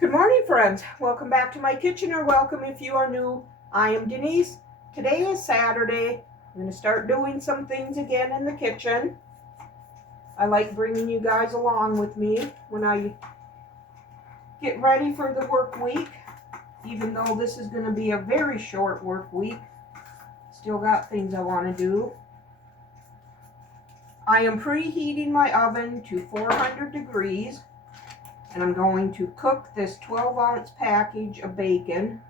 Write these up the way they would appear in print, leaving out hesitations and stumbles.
Good morning, friends. Welcome back to my kitchen, or welcome if you are new. I am Denise. Today is Saturday. I'm going to start doing some things again in the kitchen. I like bringing you guys along with me when I get ready for the work week. Even though this is going to be a very short work week, still got things I want to do. I am preheating my oven to 400 degrees. And I'm going to cook this 12-ounce package of bacon.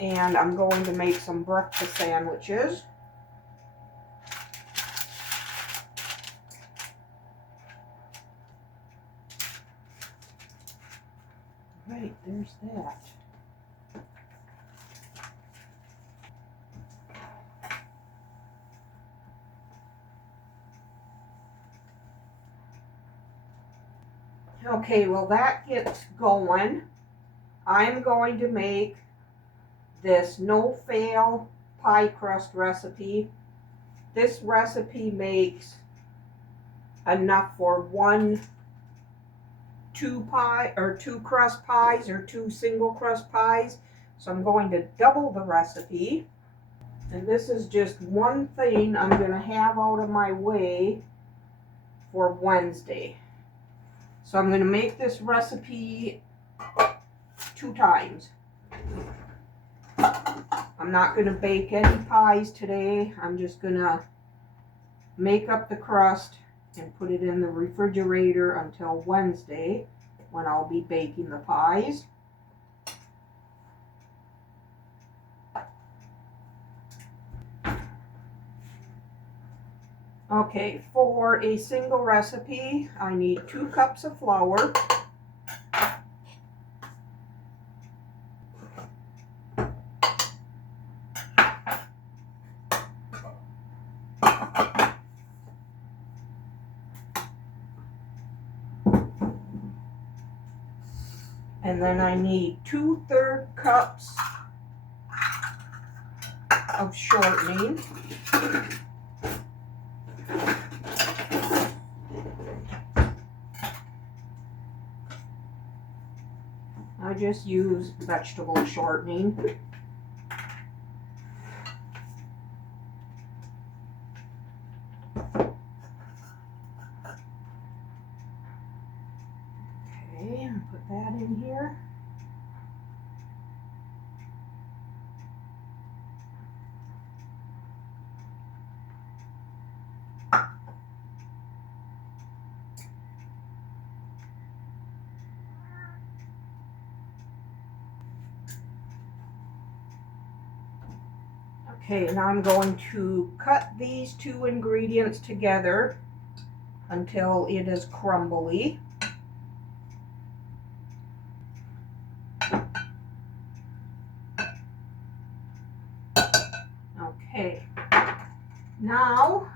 And I'm going to make some breakfast sandwiches. Right, there's that. Okay, well that gets going. I'm going to make this no-fail pie crust recipe. This recipe makes enough for two crust pies or two single crust pies. So I'm going to double the recipe. And this is just one thing I'm going to have out of my way for Wednesday. So I'm going to make this recipe 2 times. I'm not going to bake any pies today. I'm just going to make up the crust and put it in the refrigerator until Wednesday when I'll be baking the pies. Okay, for a single recipe, I need 2 cups of flour. And then I need 2/3 cups of shortening. I just use vegetable shortening. Okay, and put that in here. Okay, now I'm going to cut these 2 ingredients together until it is crumbly. Okay, now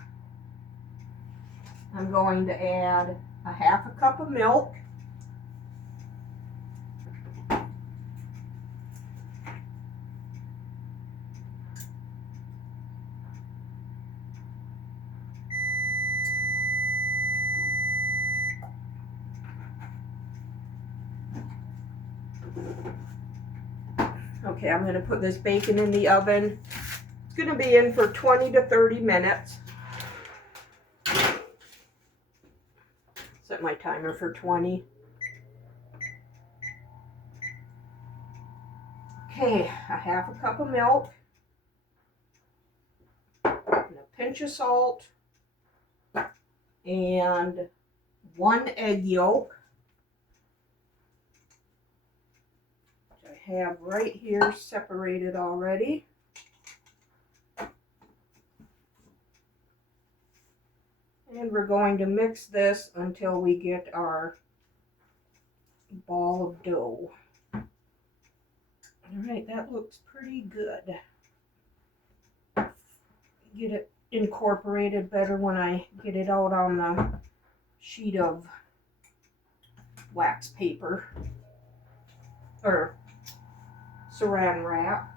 I'm going to add a 1/2 cup of milk. Okay, I'm going to put this bacon in the oven. It's going to be in for 20 to 30 minutes. Set my timer for 20. Okay, a 1/2 cup of milk. And a pinch of salt. And 1 egg yolk. Which I have right here separated already. And we're going to mix this until we get our ball of dough. All right, that looks pretty good. Get it incorporated better when I get it out on the sheet of wax paper or saran wrap.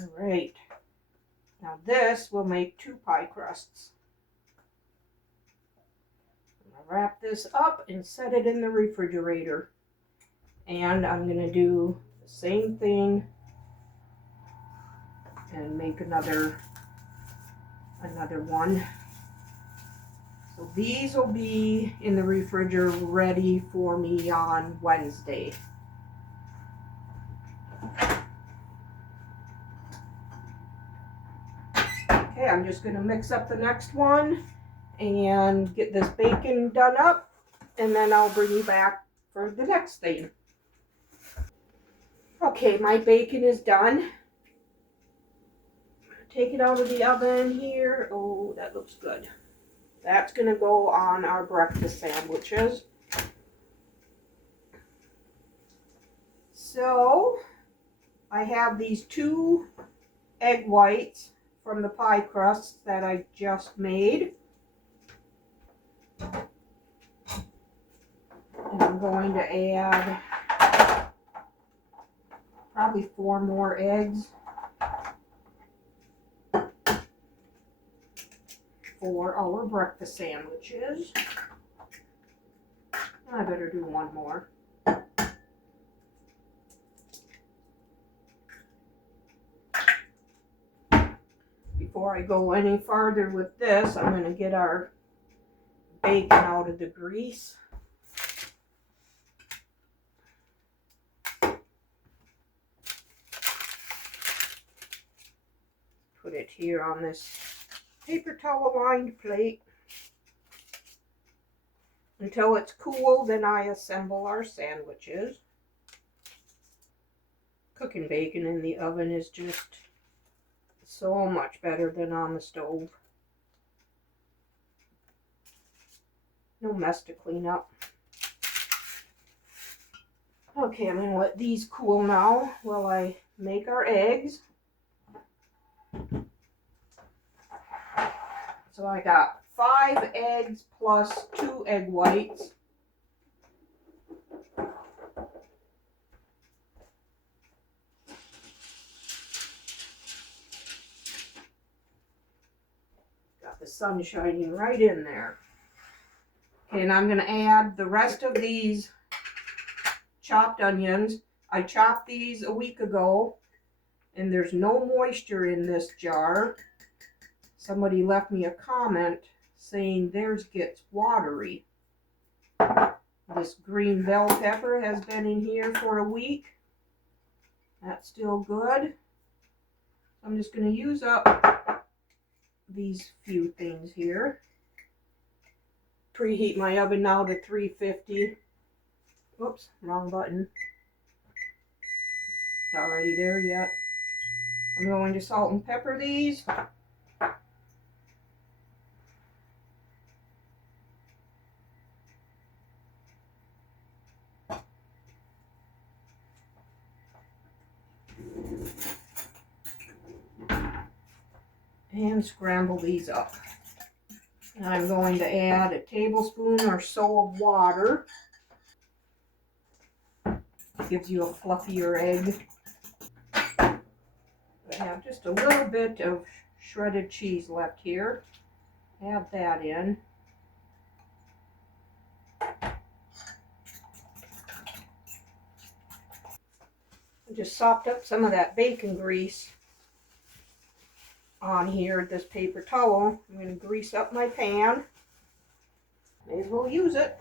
All right. Now this will make 2 pie crusts. I'm going to wrap this up and set it in the refrigerator. And I'm going to do the same thing and make another one. So these will be in the refrigerator ready for me on Wednesday. Okay, I'm just going to mix up the next one and get this bacon done up, and then I'll bring you back for the next thing. Okay, my bacon is done. Take it out of the oven here. Oh, that looks good. That's going to go on our breakfast sandwiches. So I have these 2 egg whites from the pie crusts that I just made. And I'm going to add probably 4 more eggs for our breakfast sandwiches. I better do 1 more. Before I go any farther with this, I'm going to get our bacon out of the grease. Put it here on this paper towel lined plate until it's cool. Then I assemble our sandwiches. Cooking bacon in the oven is just so much better than on the stove. No mess to clean up. Okay, I'm going to let these cool now while I make our eggs. So I got 5 eggs plus 2 egg whites. Got the sun shining right in there. Okay, and I'm going to add the rest of these chopped onions. I chopped these a week ago, and there's no moisture in this jar. Somebody left me a comment saying theirs gets watery. This green bell pepper has been in here for a week. That's still good. I'm just going to use up these few things here. Preheat my oven now to 350. Whoops, wrong button. It's already there yet. I'm going to salt and pepper these. And scramble these up. And I'm going to add a tablespoon or so of water. Gives you a fluffier egg. I have just a little bit of shredded cheese left here. Add that in. I just sopped up some of that bacon grease on here, this paper towel. I'm going to grease up my pan. May as well use it.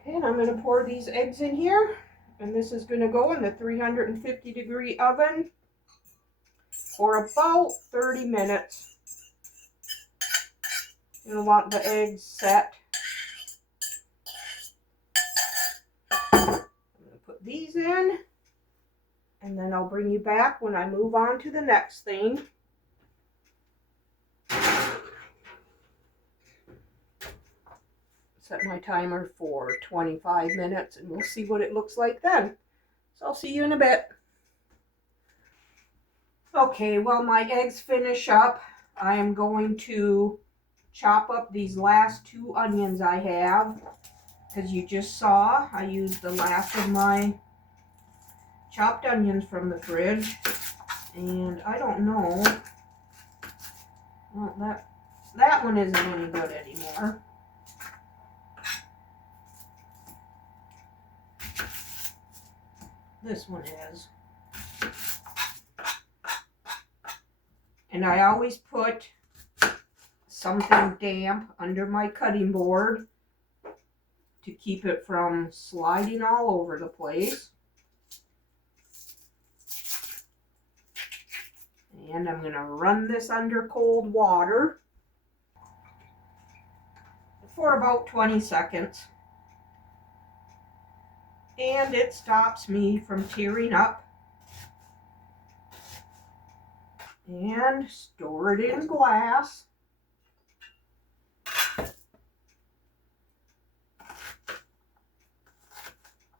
Okay, and I'm going to pour these eggs in here. And this is going to go in the 350-degree oven for about 30 minutes. You're going to want the eggs set. I'm going to put these in, and then I'll bring you back when I move on to the next thing. Set my timer for 25 minutes, and we'll see what it looks like then. So I'll see you in a bit. Okay, while my eggs finish up, I am going to chop up these last 2 onions I have, because you just saw I used the last of my chopped onions from the fridge, and I don't know, well, that one isn't any good anymore. This one is. And I always put something damp under my cutting board to keep it from sliding all over the place. And I'm going to run this under cold water for about 20 seconds. And it stops me from tearing up. And store it in glass.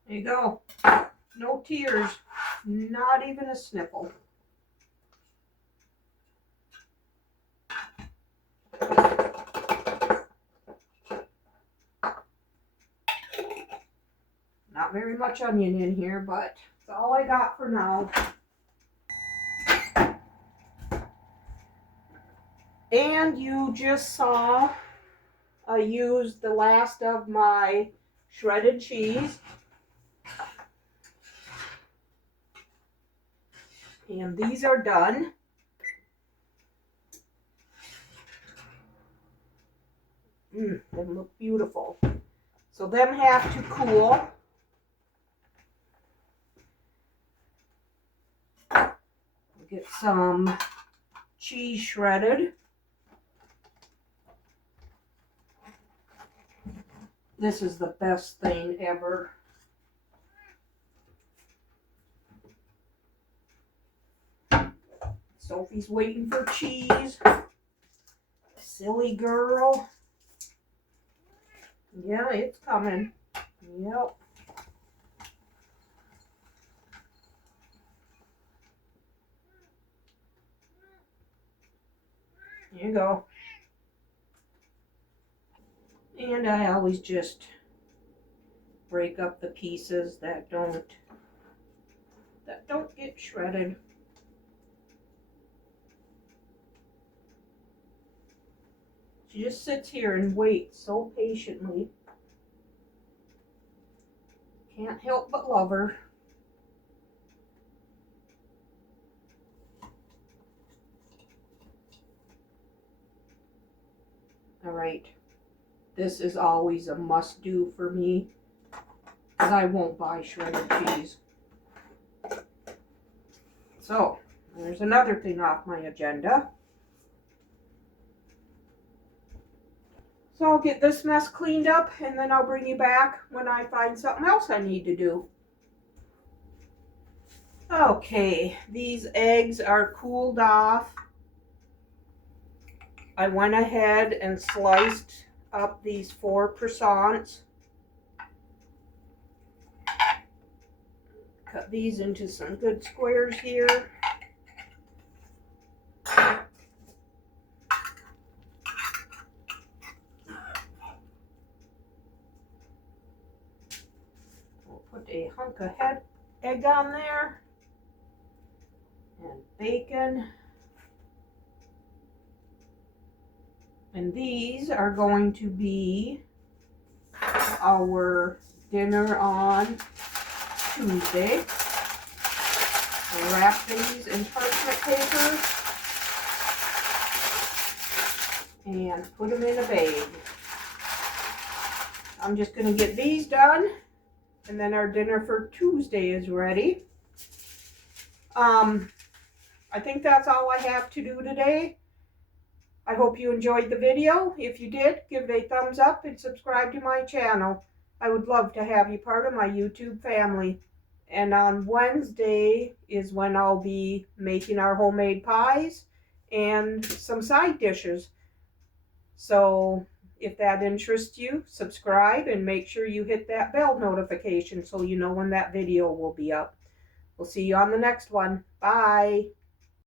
There you go. No tears, not even a sniffle. Not very much onion in here, but that's all I got for now. And you just saw I used the last of my shredded cheese. And these are done. They look beautiful. So them have to cool. Get some cheese shredded. This is the best thing ever. Sophie's waiting for cheese. Silly girl. Yeah, it's coming. Yep. Here you go. And I always just break up the pieces that don't get shredded. She just sits here and waits so patiently. Can't help but love her. All right. This is always a must-do for me, because I won't buy shredded cheese. So, there's another thing off my agenda. So I'll get this mess cleaned up, and then I'll bring you back when I find something else I need to do. Okay, these eggs are cooled off. I went ahead and sliced up these 4 croissants. Cut these into some good squares here. We'll put a hunk of egg on there, and bacon. And these are going to be our dinner on Tuesday. I'll wrap these in parchment paper and put them in a bag. I'm just going to get these done, and then our dinner for Tuesday is ready. I think that's all I have to do today. I hope you enjoyed the video. If you did, give it a thumbs up and subscribe to my channel. I would love to have you part of my YouTube family. And on Wednesday is when I'll be making our homemade pies and some side dishes. So if that interests you, subscribe and make sure you hit that bell notification so you know when that video will be up. We'll see you on the next one. Bye.